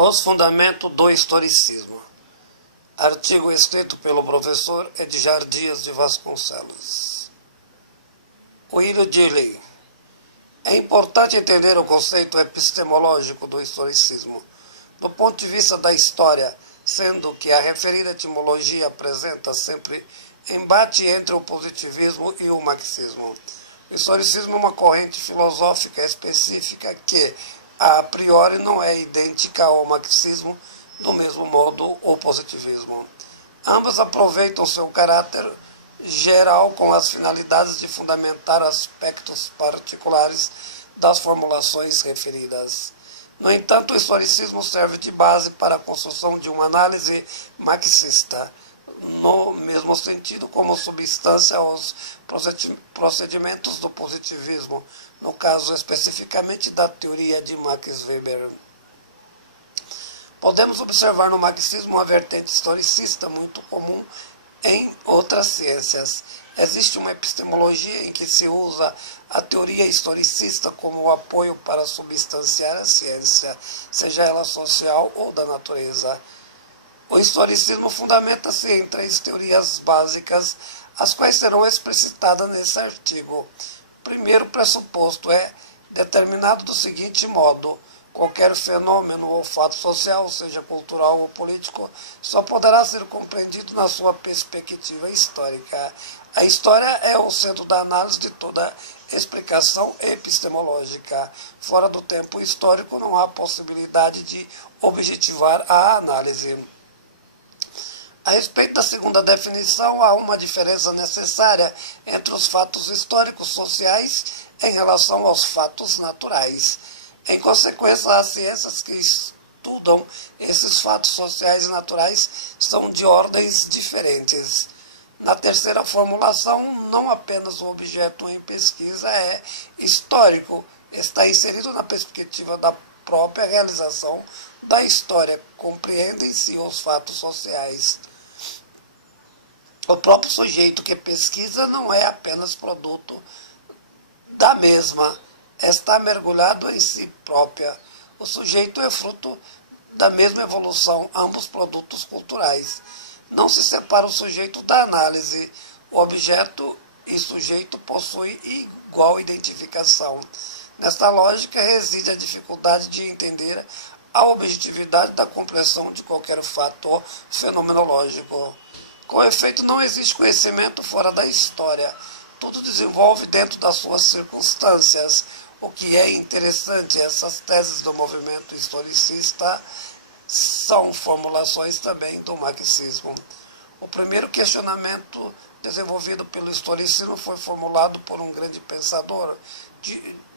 Os fundamentos do historicismo. Artigo escrito pelo professor Edgar Dias de Vasconcelos. William Dilley. É importante entender o conceito epistemológico do historicismo do ponto de vista da história, sendo que a referida etimologia apresenta sempre embate entre o positivismo e o marxismo. O historicismo é uma corrente filosófica específica que, a priori, não é idêntica ao marxismo, do mesmo modo o positivismo. Ambas aproveitam seu caráter geral com as finalidades de fundamentar aspectos particulares das formulações referidas. No entanto, o historicismo serve de base para a construção de uma análise marxista, no mesmo sentido como substância aos procedimentos do positivismo, no caso especificamente da teoria de Max Weber. Podemos observar no marxismo uma vertente historicista muito comum em outras ciências. Existe uma epistemologia em que se usa a teoria historicista como apoio para substanciar a ciência, seja ela social ou da natureza. O historicismo fundamenta-se em três teorias básicas, as quais serão explicitadas nesse artigo. O primeiro pressuposto é determinado do seguinte modo: qualquer fenômeno ou fato social, seja cultural ou político, só poderá ser compreendido na sua perspectiva histórica. A história é o centro da análise de toda explicação epistemológica. Fora do tempo histórico não há possibilidade de objetivar a análise. A respeito da segunda definição, há uma diferença necessária entre os fatos históricos sociais em relação aos fatos naturais. Em consequência, as ciências que estudam esses fatos sociais e naturais são de ordens diferentes. Na terceira formulação, não apenas o objeto em pesquisa é histórico, está inserido na perspectiva da própria realização da história, compreendem-se os fatos sociais. O próprio sujeito que pesquisa não é apenas produto da mesma, está mergulhado em si própria. O sujeito é fruto da mesma evolução, ambos produtos culturais. Não se separa o sujeito da análise. O objeto e sujeito possuem igual identificação. Nesta lógica reside a dificuldade de entender a objetividade da compreensão de qualquer fator fenomenológico. Com efeito, não existe conhecimento fora da história. Tudo desenvolve dentro das suas circunstâncias. O que é interessante, essas teses do movimento historicista são formulações também do marxismo. O primeiro questionamento desenvolvido pelo historicismo foi formulado por um grande pensador,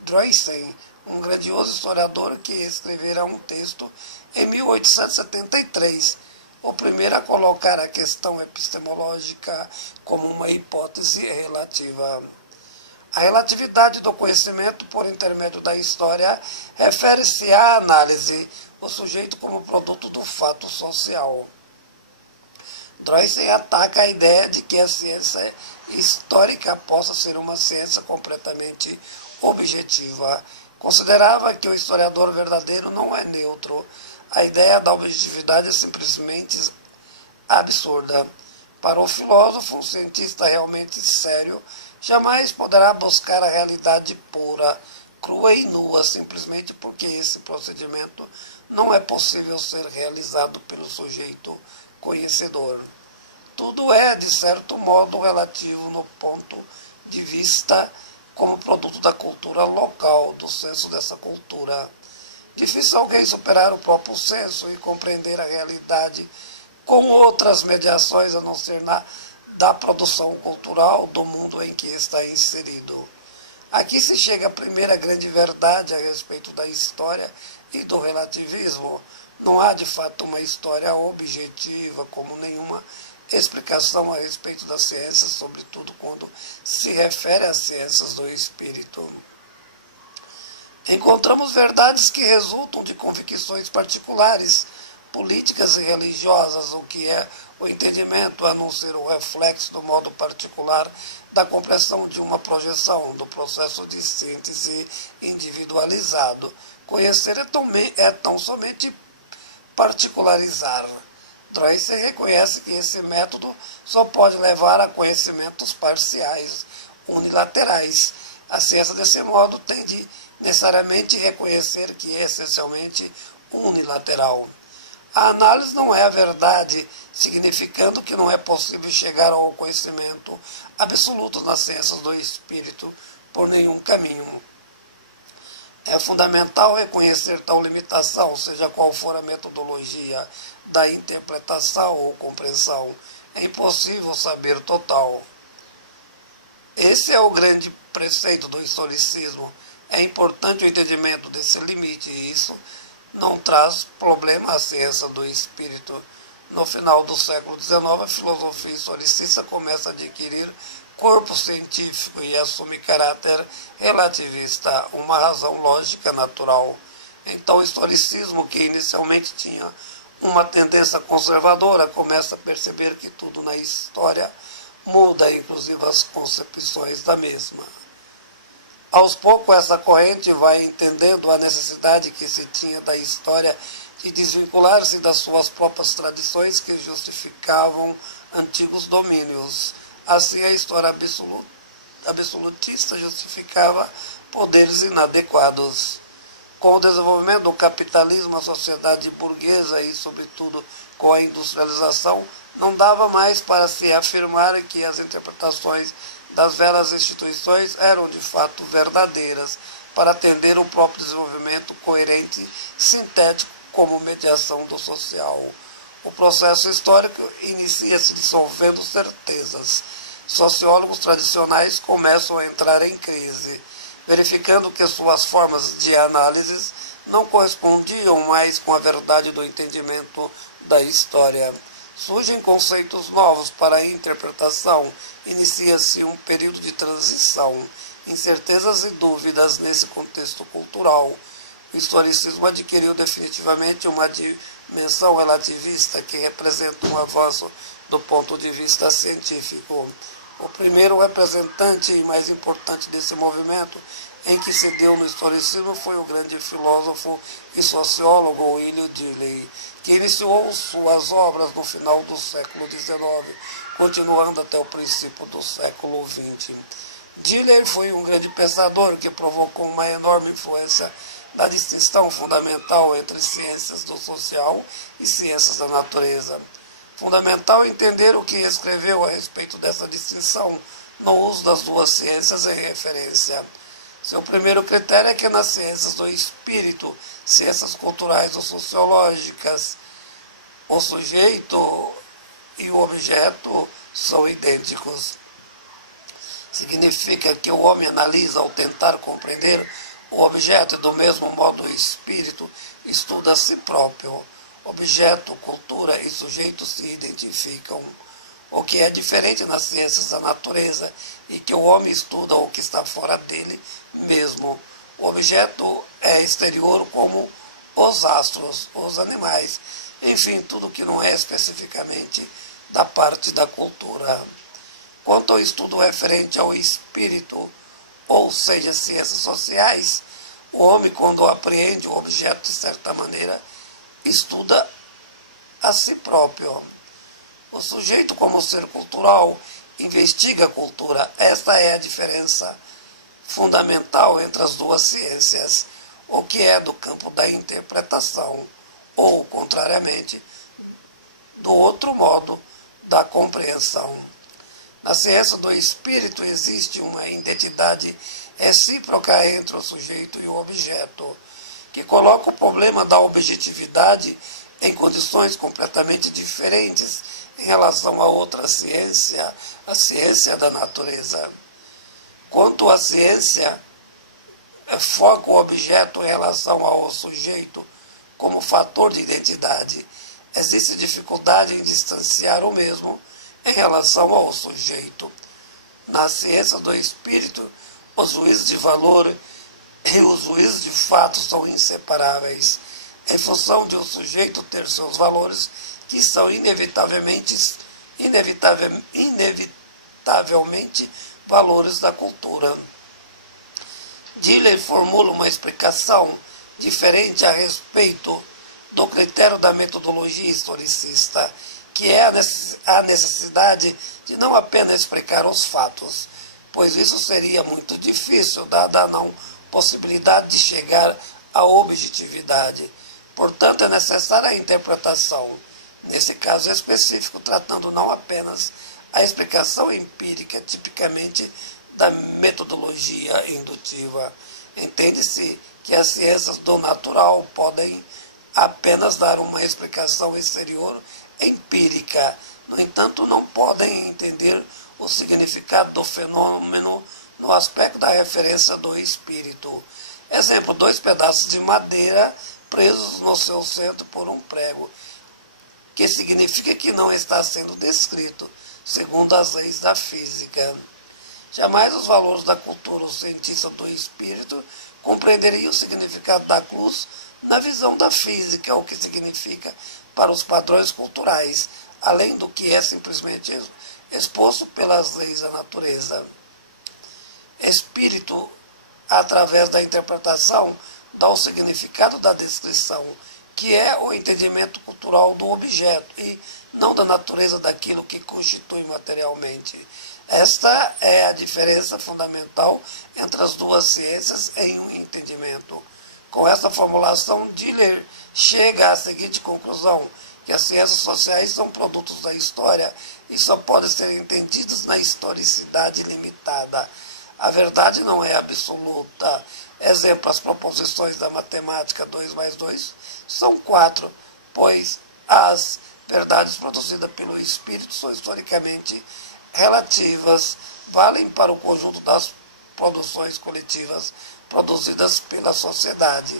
Droysen, um grandioso historiador que escrevera um texto em 1873, o primeiro a colocar a questão epistemológica como uma hipótese relativa. A relatividade do conhecimento por intermédio da história refere-se à análise, o sujeito como produto do fato social. Droysen ataca a ideia de que a ciência histórica possa ser uma ciência completamente objetiva. Considerava que o historiador verdadeiro não é neutro. A ideia da objetividade é simplesmente absurda. Para o filósofo, um cientista realmente sério jamais poderá buscar a realidade pura, crua e nua, simplesmente porque esse procedimento não é possível ser realizado pelo sujeito conhecedor. Tudo é, de certo modo, relativo no ponto de vista como produto da cultura local, do senso dessa cultura. Difícil alguém superar o próprio senso e compreender a realidade com outras mediações a não ser da produção cultural do mundo em que está inserido. Aqui se chega à primeira grande verdade a respeito da história e do relativismo. Não há de fato uma história objetiva, como nenhuma explicação a respeito das ciências, sobretudo quando se refere às ciências do espírito. Encontramos verdades que resultam de convicções particulares, políticas e religiosas, o que é o entendimento a não ser o reflexo do modo particular da compreensão de uma projeção, do processo de síntese individualizado. Conhecer é tão somente particularizar. Joyce reconhece que esse método só pode levar a conhecimentos parciais, unilaterais. A ciência, desse modo, tem de necessariamente reconhecer que é essencialmente unilateral. A análise não é a verdade, significando que não é possível chegar ao conhecimento absoluto nas ciências do espírito por nenhum caminho. É fundamental reconhecer tal limitação, seja qual for a metodologia da interpretação ou compreensão. É impossível saber total. Esse é o grande preceito do historicismo. É importante o entendimento desse limite, e isso não traz problema à ciência do espírito. No final do século XIX, a filosofia historicista começa a adquirir corpo científico e assume caráter relativista, uma razão lógica natural. Então, o historicismo, que inicialmente tinha uma tendência conservadora, começa a perceber que tudo na história muda, inclusive as concepções da mesma. Aos poucos, essa corrente vai entendendo a necessidade que se tinha da história de desvincular-se das suas próprias tradições que justificavam antigos domínios. Assim, a história absolutista justificava poderes inadequados. Com o desenvolvimento do capitalismo, a sociedade burguesa e, sobretudo, com a industrialização, não dava mais para se afirmar que as interpretações das velhas instituições eram de fato verdadeiras para atender o próprio desenvolvimento coerente, sintético, como mediação do social. O processo histórico inicia-se dissolvendo certezas. Sociólogos tradicionais começam a entrar em crise, verificando que suas formas de análise não correspondiam mais com a verdade do entendimento da história. Surgem conceitos novos para a interpretação, inicia-se um período de transição, incertezas e dúvidas nesse contexto cultural. O historicismo adquiriu definitivamente uma dimensão relativista que representa um avanço do ponto de vista científico. O primeiro representante e mais importante desse movimento em que se deu no historicismo foi o grande filósofo e sociólogo William Dilley, que iniciou suas obras no final do século XIX, continuando até o princípio do século XX. Dilley foi um grande pensador que provocou uma enorme influência da distinção fundamental entre ciências do social e ciências da natureza. Fundamental entender o que escreveu a respeito dessa distinção no uso das duas ciências em referência. Seu primeiro critério é que nas ciências do espírito, ciências culturais ou sociológicas, o sujeito e o objeto são idênticos. Significa que o homem analisa ao tentar compreender o objeto e, do mesmo modo, o espírito estuda a si próprio. Objeto, cultura e sujeito se identificam. O que é diferente nas ciências da natureza e que o homem estuda o que está fora dele mesmo. O objeto é exterior, como os astros, os animais, enfim, tudo que não é especificamente da parte da cultura. Quanto ao estudo referente ao espírito, ou seja, ciências sociais, o homem, quando apreende o objeto de certa maneira, estuda a si próprio. O sujeito, como ser cultural, investiga a cultura. Esta é a diferença fundamental entre as duas ciências, o que é do campo da interpretação, ou, contrariamente, do outro modo, da compreensão. Na ciência do espírito existe uma identidade recíproca entre o sujeito e o objeto, que coloca o problema da objetividade em condições completamente diferentes em relação a outra ciência, a ciência da natureza. Quanto à ciência, foca o objeto em relação ao sujeito como fator de identidade. Existe dificuldade em distanciar o mesmo em relação ao sujeito. Na ciência do espírito, os juízes de valor e os juízes de fato são inseparáveis, em função de o sujeito ter seus valores que são inevitavelmente valores da cultura. Dilley formula uma explicação diferente a respeito do critério da metodologia historicista, que é a necessidade de não apenas explicar os fatos, pois isso seria muito difícil, dada a não possibilidade de chegar à objetividade. Portanto, é necessária a interpretação, nesse caso específico, tratando não apenas a explicação empírica, tipicamente da metodologia indutiva. Entende-se que as ciências do natural podem apenas dar uma explicação exterior empírica. No entanto, não podem entender o significado do fenômeno no aspecto da referência do espírito. Exemplo, 2 pedaços de madeira presos no seu centro por um prego, que significa que não está sendo descrito segundo as leis da física. Jamais os valores da cultura ou cientista do espírito compreenderia o significado da cruz na visão da física, o que significa para os padrões culturais, além do que é simplesmente exposto pelas leis da natureza. Espírito, através da interpretação, dá o significado da descrição, que é o entendimento cultural do objeto e não da natureza daquilo que constitui materialmente. Esta é a diferença fundamental entre as duas ciências em um entendimento. Com essa formulação, Diller chega à seguinte conclusão, que as ciências sociais são produtos da história e só podem ser entendidas na historicidade limitada. A verdade não é absoluta. Exemplo, as proposições da matemática 2 mais 2 são 4, pois as verdades produzidas pelo espírito são historicamente relativas, valem para o conjunto das produções coletivas produzidas pela sociedade.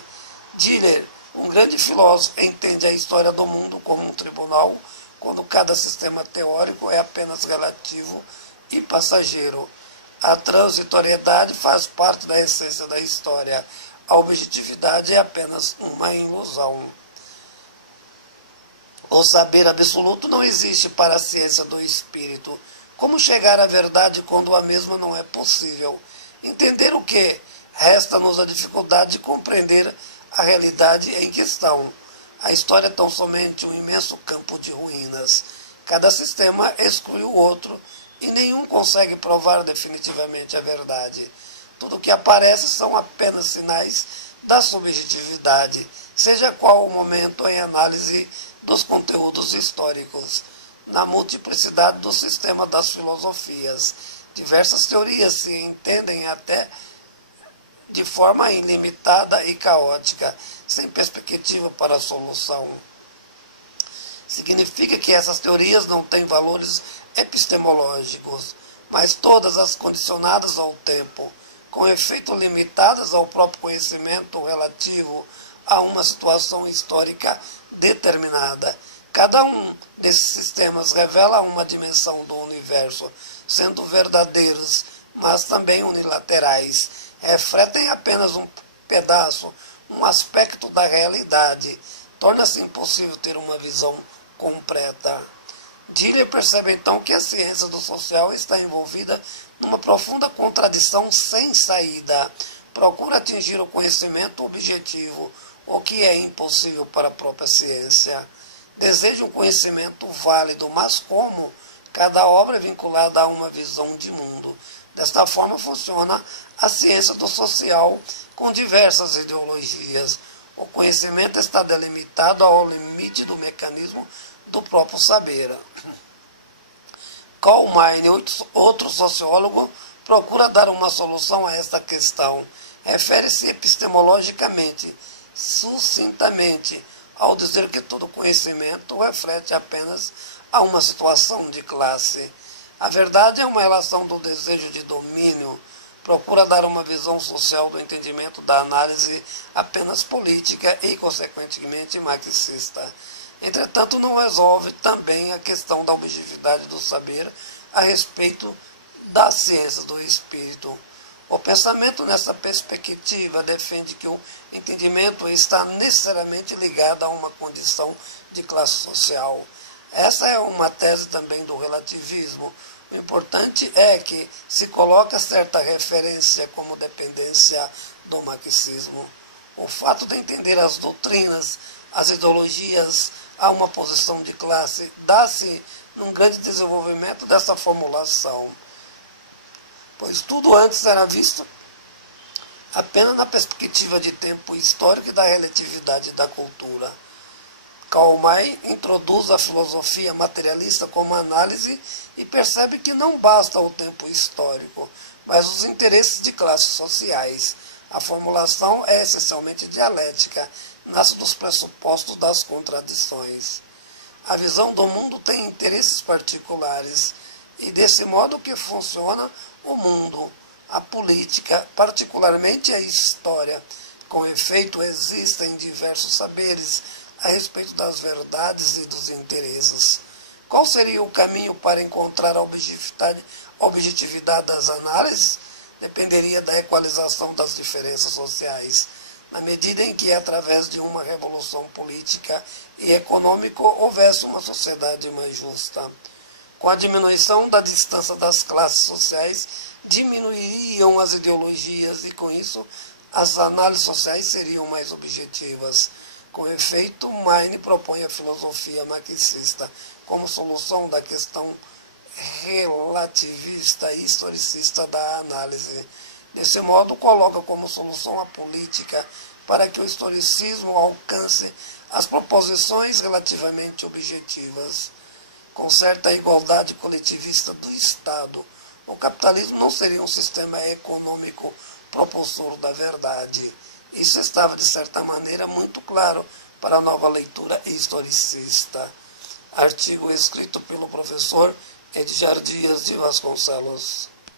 Diller, um grande filósofo, entende a história do mundo como um tribunal, quando cada sistema teórico é apenas relativo e passageiro. A transitoriedade faz parte da essência da história. A objetividade é apenas uma ilusão. O saber absoluto não existe para a ciência do espírito. Como chegar à verdade quando a mesma não é possível? Entender o que? Resta-nos a dificuldade de compreender a realidade em questão. A história é tão somente um imenso campo de ruínas. Cada sistema exclui o outro e nenhum consegue provar definitivamente a verdade. Tudo o que aparece são apenas sinais da subjetividade, seja qual o momento em análise dos conteúdos históricos. Na multiplicidade do sistema das filosofias, diversas teorias se entendem até de forma ilimitada e caótica, sem perspectiva para a solução. Significa que essas teorias não têm valores epistemológicos, mas todas as condicionadas ao tempo, com efeito limitadas ao próprio conhecimento relativo a uma situação histórica determinada. Cada um desses sistemas revela uma dimensão do universo, sendo verdadeiros, mas também unilaterais. Refletem apenas um pedaço, um aspecto da realidade. Torna-se impossível ter uma visão completa. Diller percebe então que a ciência do social está envolvida numa profunda contradição sem saída. Procura atingir o conhecimento objetivo, o que é impossível para a própria ciência. Deseja um conhecimento válido, mas como? Cada obra é vinculada a uma visão de mundo. Desta forma funciona a ciência do social com diversas ideologias. O conhecimento está delimitado ao limite do mecanismo do próprio saber. Karl Mayne, outro sociólogo, procura dar uma solução a esta questão. Refere-se epistemologicamente, sucintamente, ao dizer que todo conhecimento reflete apenas a uma situação de classe. A verdade é uma relação do desejo de domínio. Procura dar uma visão social do entendimento da análise apenas política e, consequentemente, marxista. Entretanto, não resolve também a questão da objetividade do saber a respeito da ciência do espírito. O pensamento nessa perspectiva defende que o entendimento está necessariamente ligado a uma condição de classe social. Essa é uma tese também do relativismo. O importante é que se coloca certa referência como dependência do marxismo. O fato de entender as doutrinas, as ideologias, a uma posição de classe, dá-se num grande desenvolvimento dessa formulação, pois tudo antes era visto apenas na perspectiva de tempo histórico e da relatividade da cultura. Karl May introduz a filosofia materialista como análise e percebe que não basta o tempo histórico, mas os interesses de classes sociais. A formulação é essencialmente dialética, nasce dos pressupostos das contradições. A visão do mundo tem interesses particulares e desse modo que funciona o mundo, a política, particularmente a história. Com efeito, existem diversos saberes a respeito das verdades e dos interesses. Qual seria o caminho para encontrar a objetividade das análises? Dependeria da equalização das diferenças sociais, na medida em que, através de uma revolução política e econômica, houvesse uma sociedade mais justa. Com a diminuição da distância das classes sociais, diminuiriam as ideologias e, com isso, as análises sociais seriam mais objetivas. Com efeito, Maine propõe a filosofia marxista como solução da questão relativista e historicista da análise. Desse modo, coloca como solução a política para que o historicismo alcance as proposições relativamente objetivas. Com certa igualdade coletivista do Estado, o capitalismo não seria um sistema econômico propulsor da verdade. Isso estava, de certa maneira, muito claro para a nova leitura historicista. Artigo escrito pelo professor Edgar Dias de Vasconcelos.